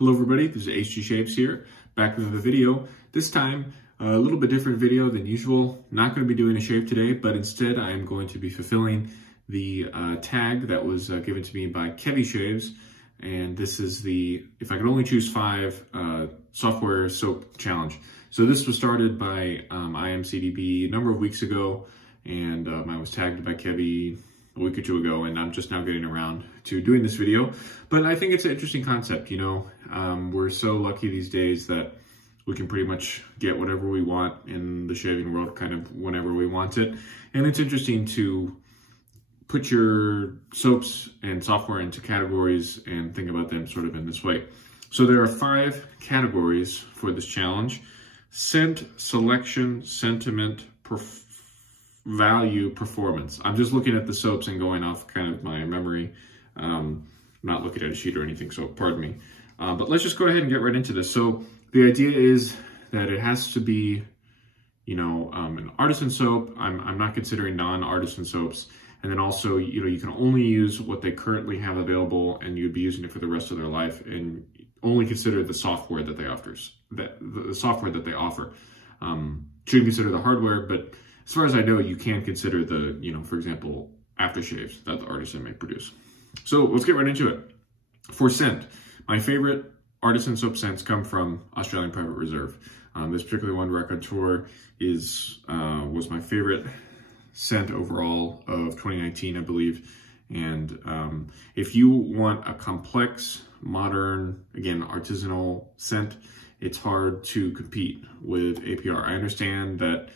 Hello everybody, this is HG Shapes here, back with another video. This time, a little bit different video than usual. Not going to be doing a shape today, but instead I am going to be fulfilling the tag that was given to me by Kevy Shaves. And this is the, if I could only choose 5, software soap challenge. So this was started by IMCDB a number of weeks ago, and I was tagged by Kevy a week or two ago, and I'm just now getting around to doing this video. But I think it's an interesting concept, you know. We're so lucky these days that we can pretty much get whatever we want in the shaving world kind of whenever we want it. And it's interesting to put your soaps and software into categories and think about them sort of in this way. So there are 5 categories for this challenge: scent, selection, sentiment, value, performance. I'm just looking at the soaps and going off kind of my memory. Not looking at a sheet or anything, so pardon me. But let's just go ahead and get right into this. So the idea is that it has to be, you know, an artisan soap. I'm not considering non-artisan soaps. And then also, you know, you can only use what they currently have available, and you'd be using it for the rest of their life, and only consider the software that they offers, the software that they offer. Shouldn't consider the hardware, but as far as I know, you can consider the, you know, for example, aftershaves that the artisan may produce. So let's get right into it. For scent, my favorite artisan soap scents come from Australian Private Reserve. This particular one, Raconteur, was my favorite scent overall of 2019, I believe. And if you want a complex, modern, again, artisanal scent, it's hard to compete with APR. I understand that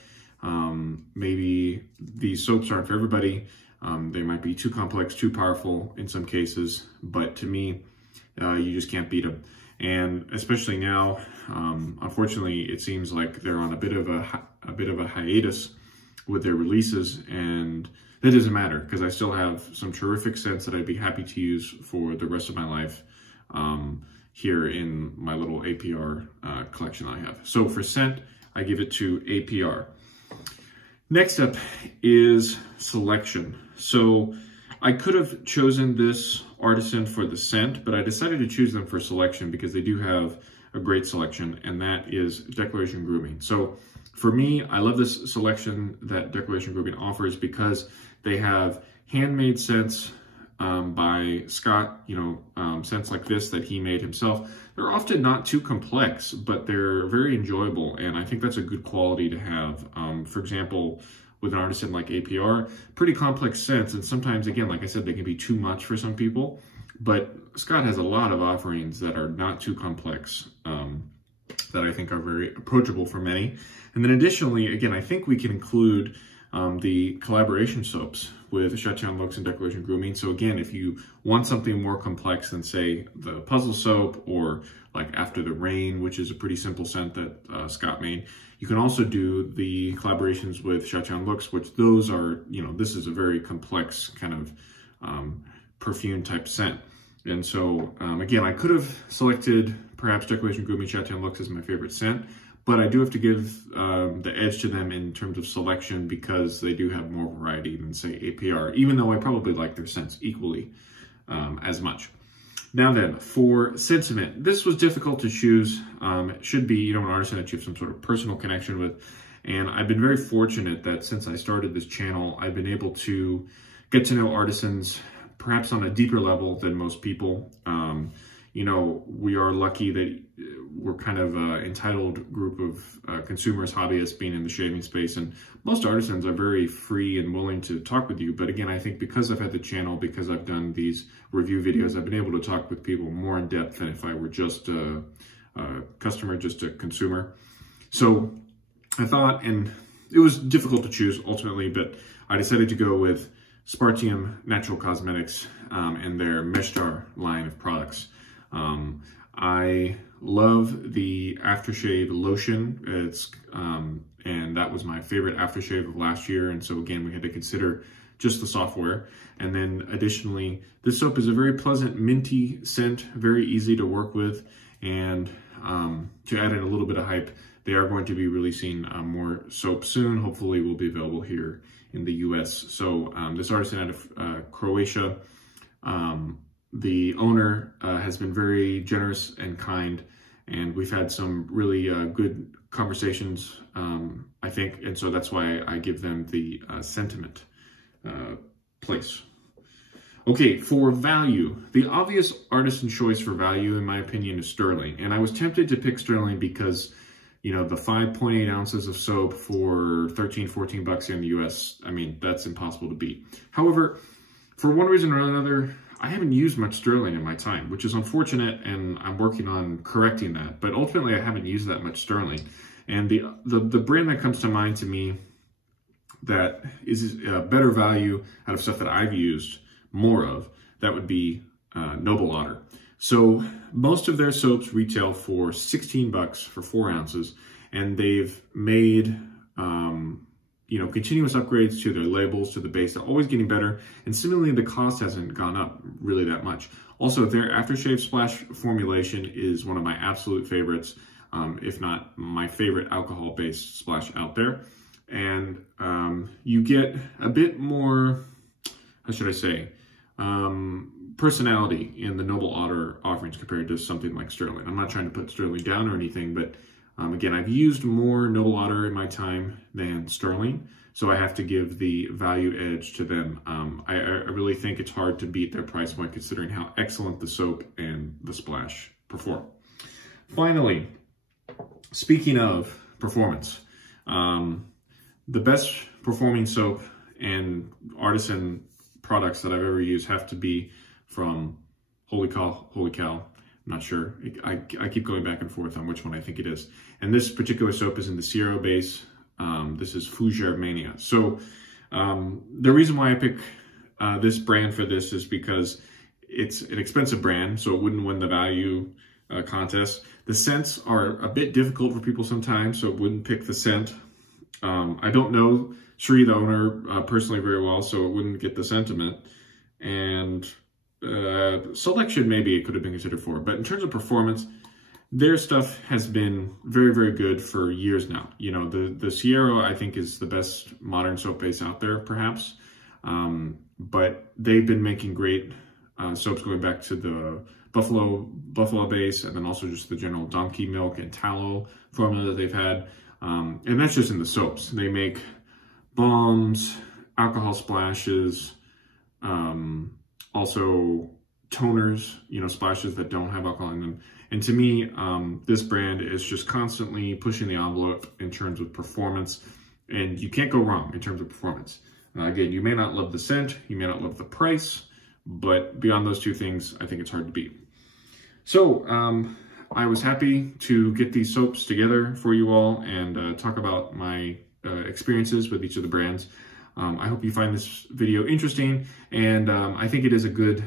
maybe these soaps aren't for everybody. They might be too complex, too powerful in some cases, but to me, you just can't beat them. And especially now, unfortunately, it seems like they're on a bit of a hiatus with their releases, and that doesn't matter because I still have some terrific scents that I'd be happy to use for the rest of my life here in my little APR collection I have. So for scent, I give it to APR. Next up is selection. So I could have chosen this artisan for the scent, but I decided to choose them for selection because they do have a great selection, and that is Declaration Grooming. So for me, I love this selection that Declaration Grooming offers because they have handmade scents by Scott, you know, scents like this that he made himself. They're often not too complex, but they're very enjoyable, and I think that's a good quality to have. For example, with an artisan like APR, pretty complex scents, and sometimes, again, like I said, they can be too much for some people, but Scott has a lot of offerings that are not too complex, that I think are very approachable for many. And then additionally, again, I think we can include the collaboration soaps with Spartium and Declaration Grooming. So again, if you want something more complex than, say, the Puzzle Soap or like After the Rain, which is a pretty simple scent that Scott made, you can also do the collaborations with Spartium, which those are, you know, this is a very complex kind of perfume type scent. And so, again, I could have selected perhaps Declaration Grooming Spartium as my favorite scent, but I do have to give the edge to them in terms of selection because they do have more variety than, say, APR, even though I probably like their scents equally as much. Now then, for sentiment, this was difficult to choose. It should be, you know, an artisan that you have some sort of personal connection with. And I've been very fortunate that since I started this channel, I've been able to get to know artisans perhaps on a deeper level than most people. You know, we are lucky that we're kind of an entitled group of consumers, hobbyists being in the shaving space, and most artisans are very free and willing to talk with you. But again, I think because I've had the channel, because I've done these review videos, I've been able to talk with people more in depth than if I were just a customer, just a consumer. So I thought, and it was difficult to choose ultimately, but I decided to go with Spartium Natural Cosmetics and their Meštar line of products. I love the aftershave lotion. It's and that was my favorite aftershave of last year. And so again, we had to consider just the software. And then additionally, this soap is a very pleasant minty scent, very easy to work with. And to add in a little bit of hype, they are going to be releasing more soap soon. Hopefully will be available here in the US. So this artisan out of Croatia the owner has been very generous and kind, and we've had some really good conversations, I think, and so that's why I give them the sentiment place. Okay, for value, the obvious artisan choice for value, in my opinion, is sterling. And I was tempted to pick sterling because, you know, the 5.8 ounces of soap for 13, 14 bucks here in the US, I mean, that's impossible to beat. However, for one reason or another, I haven't used much sterling in my time, which is unfortunate, and I'm working on correcting that. But ultimately, I haven't used that much sterling. And the brand that comes to mind to me that is a better value out of stuff that I've used more of, that would be Noble Otter. So most of their soaps retail for 16 bucks for 4 ounces, and they've made you know, continuous upgrades to their labels, to the base. They're always getting better, and similarly the cost hasn't gone up really that much. Also, their aftershave splash formulation is one of my absolute favorites, if not my favorite alcohol-based splash out there. And you get a bit more, how should I say, personality in the Noble Otter offerings compared to something like sterling. I'm not trying to put sterling down or anything, but again, I've used more Noble Otter in my time than sterling, so I have to give the value edge to them. I really think it's hard to beat their price point considering how excellent the soap and the splash perform. Finally, speaking of performance, the best performing soap and artisan products that I've ever used have to be from Holy Cow. I'm not sure. I keep going back and forth on which one I think it is. And this particular soap is in the Sierra base. This is Fougere Mania. So the reason why I pick this brand for this is because it's an expensive brand, so it wouldn't win the value contest. The scents are a bit difficult for people sometimes, so it wouldn't pick the scent. I don't know Sri, the owner, personally very well, so it wouldn't get the sentiment. And selection, maybe it could have been considered for. But in terms of performance, their stuff has been very, very good for years now. You know, the Sierra, I think, is the best modern soap base out there, perhaps. But they've been making great soaps going back to the Buffalo base, and then also just the general donkey milk and tallow formula that they've had. And that's just in the soaps. They make balms, alcohol splashes, also toners, you know, splashes that don't have alcohol in them. And to me, this brand is just constantly pushing the envelope in terms of performance, and you can't go wrong in terms of performance. Again, you may not love the scent, you may not love the price, but beyond those two things, I think it's hard to beat. So I was happy to get these soaps together for you all and talk about my experiences with each of the brands. I hope you find this video interesting, and I think it is a good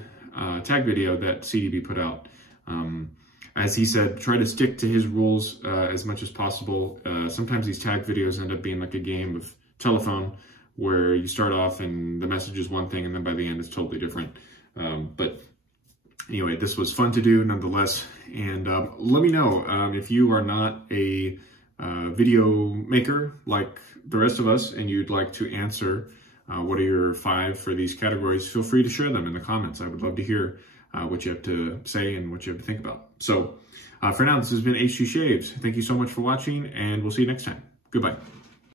tag video that CDB put out. As he said, try to stick to his rules as much as possible. Sometimes these tag videos end up being like a game of telephone where you start off and the message is one thing and then by the end it's totally different. But anyway, this was fun to do nonetheless. And let me know if you are not a video maker like the rest of us and you'd like to answer what are your 5 for these categories. Feel free to share them in the comments. I would love to hear what you have to say and what you have to think about. So for now, this has been H2 Shaves. Thank you so much for watching, and we'll see you next time. Goodbye.